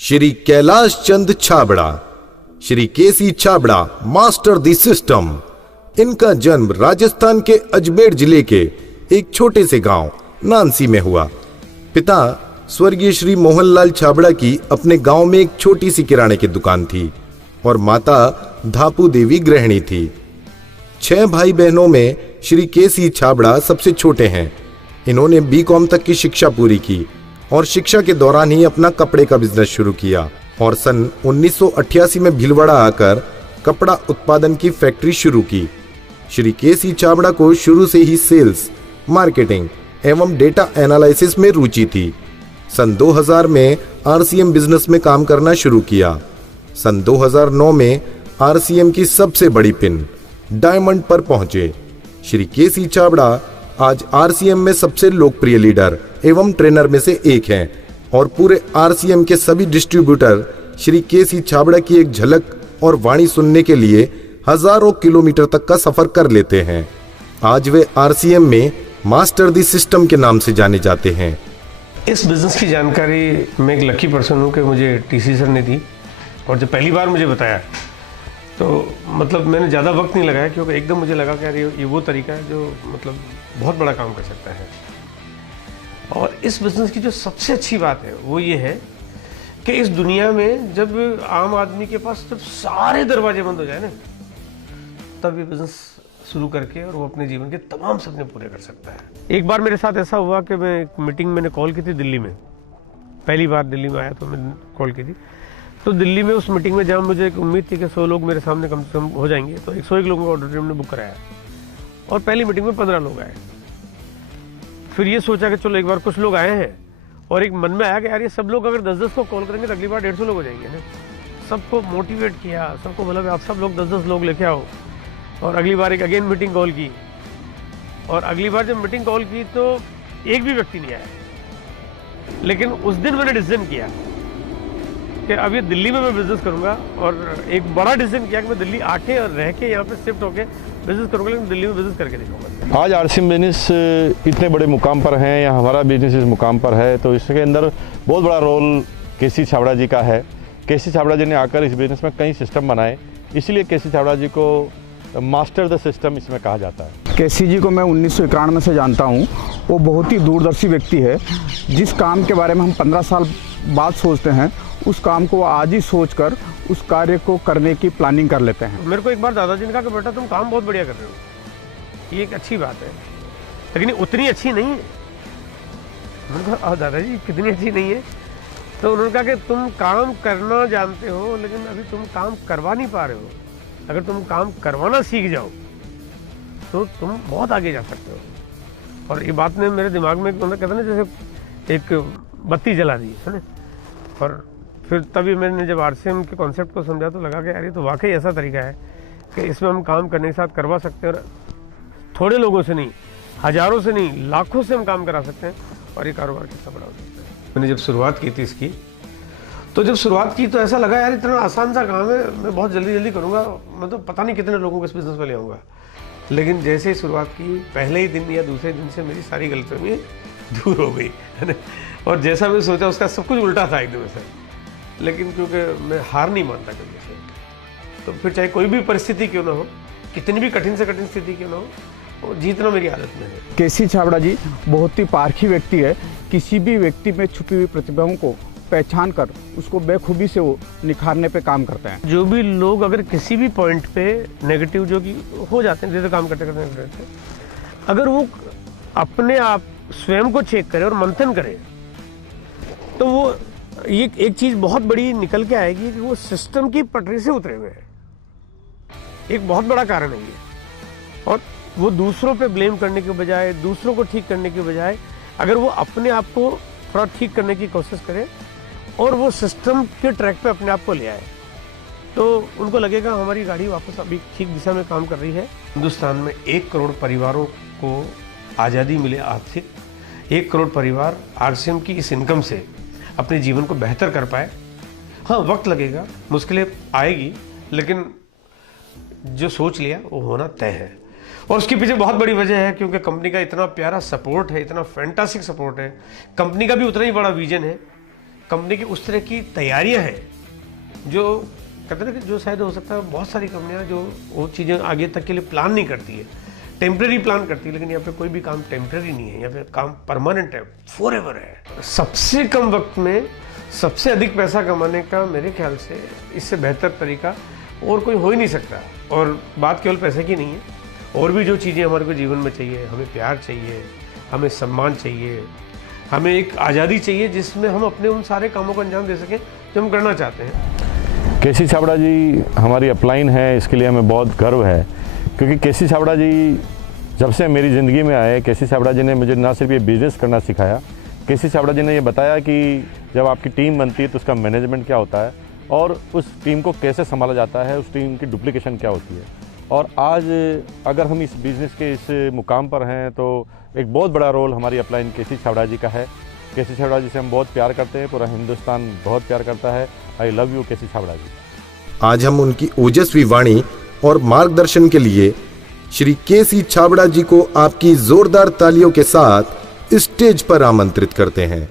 Shri Kailash Chand Chhabra, Shri K C Chhabra master the system. इनका जन्म राजस्थान के अजमेर जिले के एक छोटे से गांव नानसी में हुआ। पिता स्वर्गीय श्री मोहनलाल छाबड़ा की अपने गांव में एक छोटी सी किराने की दुकान थी और माता धापू देवी गृहिणी थी। 6 भाई बहनों में श्री केसी छाबड़ा सबसे छोटे हैं। इन्होंने बीकॉम तक की शिक्षा पूरी की और शिक्षा के दौरान ही अपना कपड़े का बिजनेस शुरू किया और सन 1988 में भीलवाड़ा आकर कपड़ा उत्पादन की फैक्ट्री शुरू की। श्री केसी छाबड़ा को शुरू से ही सेल्स, मार्केटिंग एवं डेटा एनालिसिस में रुचि थी। सन 2000 में आरसीएम बिजनेस में काम करना शुरू किया। सन 2009 में आरसीएम की सबसे बड़ी पिन डायमंड पर पहुंचे। श्री केसी छाबड़ा आज आरसीएम में सबसे लोकप्रिय लीडर एवं ट्रेनर में से एक हैं और पूरे आरसीएम के सभी डिस्ट्रीब्यूटर श्री केसी छाबड़ा की एक झलक और वाणी सुनने के लिए हजारों किलोमीटर तक का सफर कर लेते हैं। आज वे आरसीएम में मास्टर द सिस्टम के नाम से जाने जाते हैं। इस बिज़नेस की जानकारी मैं एक लकी पर्सन हूँ कि मुझे टीसी सर ने दी और जब पहली बार मुझे बताया तो मतलब मैंने ज़्यादा वक्त नहीं लगाया, क्योंकि एकदम मुझे लगा कि यार ये वो तरीका है जो मतलब बहुत बड़ा काम कर सकता है। और इस बिज़नेस की जो सबसे अच्छी बात है वो ये है कि इस दुनिया में जब आम आदमी के पास जब सारे दरवाजे बंद हो जाए ना, तब ये बिज़नेस शुरू करके और वो अपने जीवन के तमाम सपने पूरे कर सकता है। एक बार मेरे साथ ऐसा हुआ कि मैं एक मीटिंग मैंने कॉल की थी दिल्ली में, पहली बार दिल्ली में आया तो मैंने कॉल की थी। तो दिल्ली में उस मीटिंग में जहाँ मुझे एक उम्मीद थी कि 100 लोग मेरे सामने कम से कम हो जाएंगे, तो 101 लोगों का ऑडिटोरियम ने बुक कराया और पहली मीटिंग में 15 लोग आए। फिर ये सोचा कि चलो एक बार कुछ लोग आए हैं और एक मन में आया कि यार ये सब लोग अगर 10-10 को कॉल करेंगे तो अगली बार 150 लोग हो जाएंगे ना। सबको मोटिवेट किया, सबको मतलब आप सब लोग 10-10 लोग लेके आओ और अगली बार एक अगेन मीटिंग कॉल की और अगली बार जब मीटिंग कॉल की तो एक भी व्यक्ति नहीं आया। लेकिन उस दिन मैंने डिसीजन किया कि अब ये दिल्ली में मैं बिजनेस करूंगा और एक बड़ा डिसीजन किया कि मैं दिल्ली आके और रह के यहाँ पे शिफ्ट होके बिजनेस करूंगा, लेकिन दिल्ली में बिजनेस करके दिखाऊंगा। आज आरसीएम बिजनेस इतने बड़े मुकाम पर हैं या हमारा बिजनेस इस मुकाम पर है तो इसके अंदर बहुत बड़ा रोल केसी छाबड़ा जी का है। केसी छाबड़ा जी ने आकर इस बिजनेस में कई सिस्टम बनाए, इसलिए केसी छाबड़ा जी को मास्टर द सिस्टम इसमें कहा जाता है। केसी जी को मैं 1991 से जानता हूँ। वो बहुत ही दूरदर्शी व्यक्ति है। जिस काम के बारे में हम 15 साल बाद सोचते हैं, उस काम को आज ही सोचकर उस कार्य को करने की प्लानिंग कर लेते हैं। मेरे को एक बार दादाजी ने कहा कि बेटा तुम काम बहुत बढ़िया कर रहे हो, ये एक अच्छी बात है, लेकिन उतनी अच्छी नहीं है। मैंने कहा दादाजी कितनी अच्छी नहीं है? तो उन्होंने कहा कि तुम काम करना जानते हो लेकिन अभी तुम काम करवा नहीं पा रहे हो। अगर तुम काम करवाना सीख जाओ तो तुम बहुत आगे जा सकते हो। और ये बात ने मेरे दिमाग में कहते ना जैसे एक बत्ती जला दी है ना। और फिर तभी मैंने जब आरसीएम के कॉन्सेप्ट को समझा तो लगा कि यार ये तो वाकई ऐसा तरीका है कि इसमें हम काम करने के साथ करवा सकते हैं और थोड़े लोगों से नहीं, हजारों से नहीं, लाखों से हम काम करा सकते हैं और ये कारोबार कितना बड़ा हो सकता है। मैंने जब शुरुआत की थी इसकी, तो जब शुरुआत की तो ऐसा लगा यार इतना आसान सा काम है, मैं बहुत जल्दी जल्दी करूँगा, मतलब पता नहीं कितने लोगों को इस बिज़नेस में ले आऊँगा। लेकिन जैसे ही शुरुआत की, पहले ही दिन या दूसरे दिन से मेरी सारी गलतियाँ दूर हो गई है ना। और जैसा मैं सोचा उसका सब कुछ उल्टा था एकदम से। लेकिन क्योंकि मैं हार नहीं मानता कभी से, तो फिर चाहे कोई भी परिस्थिति क्यों ना हो, कितनी भी कठिन से कठिन स्थिति क्यों ना हो, वो जीतना मेरी आदत में है। केसी छाबड़ा जी बहुत ही पारखी व्यक्ति है। किसी भी व्यक्ति में छुपी हुई प्रतिभाओं को पहचान कर उसको बेखूबी से वो निखारने पे काम करते हैं। जो भी लोग अगर किसी भी पॉइंट पे नेगेटिव जो कि हो जाते हैं, जैसे काम करते करते अगर वो अपने आप स्वयं को चेक करे और मंथन करे तो वो ये एक चीज बहुत बड़ी निकल के आएगी कि वो सिस्टम की पटरी से उतरे हुए हैं। एक बहुत बड़ा कारण है ये। और वो दूसरों पे ब्लेम करने के बजाय, दूसरों को ठीक करने के बजाय अगर वो अपने आप को थोड़ा ठीक करने की कोशिश करे और वो सिस्टम के ट्रैक पे अपने आप को ले आए, तो उनको लगेगा हमारी गाड़ी वापस अभी ठीक दिशा में काम कर रही है। हिंदुस्तान में 1 करोड़ परिवारों को आज़ादी मिले आर्थिक, 1 करोड़ परिवार आरसीएम की इस इनकम से अपने जीवन को बेहतर कर पाए। हाँ, वक्त लगेगा, मुश्किलें आएगी, लेकिन जो सोच लिया वो होना तय है। और उसके पीछे बहुत बड़ी वजह है क्योंकि कंपनी का इतना प्यारा सपोर्ट है, इतना फैंटास्टिक सपोर्ट है। कंपनी का भी उतना ही बड़ा विजन है, कंपनी की उस तरह की तैयारियां हैं जो कहते हैं ना कि जो शायद हो सकता है बहुत सारी कंपनियां जो वो चीज़ें आगे तक के लिए प्लान नहीं करती है, टेम्प्रेरी प्लान करती है, लेकिन यहाँ पे कोई भी काम टेम्प्रेरी नहीं है, यहाँ पे काम परमानेंट है, फॉरएवर है। सबसे कम वक्त में सबसे अधिक पैसा कमाने का मेरे ख्याल से इससे बेहतर तरीका और कोई हो ही नहीं सकता। और बात केवल पैसे की नहीं है, और भी जो चीज़ें हमारे को जीवन में चाहिए, हमें प्यार चाहिए, हमें सम्मान चाहिए, हमें एक आज़ादी चाहिए जिसमें हम अपने उन सारे कामों को अंजाम दे सकें जो हम करना चाहते हैं। केसी छाबड़ा जी हमारी अपलाइन है, इसके लिए हमें बहुत गर्व है, क्योंकि केसी छाबड़ा जी जब से मेरी ज़िंदगी में आए, केसी छाबड़ा जी ने मुझे ना सिर्फ ये बिज़नेस करना सिखाया, केसी छाबड़ा जी ने ये बताया कि जब आपकी टीम बनती है तो उसका मैनेजमेंट क्या होता है और उस टीम को कैसे संभाला जाता है, उस टीम की डुप्लीकेशन क्या होती है। और आज अगर हम इस बिज़नेस के इस मुकाम पर हैं तो एक बहुत बड़ा रोल हमारी अपलाइन केसी छाबड़ा जी का है। केसी छाबड़ा जी से हम बहुत प्यार करते हैं, पूरा हिंदुस्तान बहुत प्यार करता है। आई लव यू केसी छाबड़ा जी। आज हम उनकी ओजस्वी वाणी और मार्गदर्शन के लिए श्री केसी छाबड़ा जी को आपकी जोरदार तालियों के साथ स्टेज पर आमंत्रित करते हैं।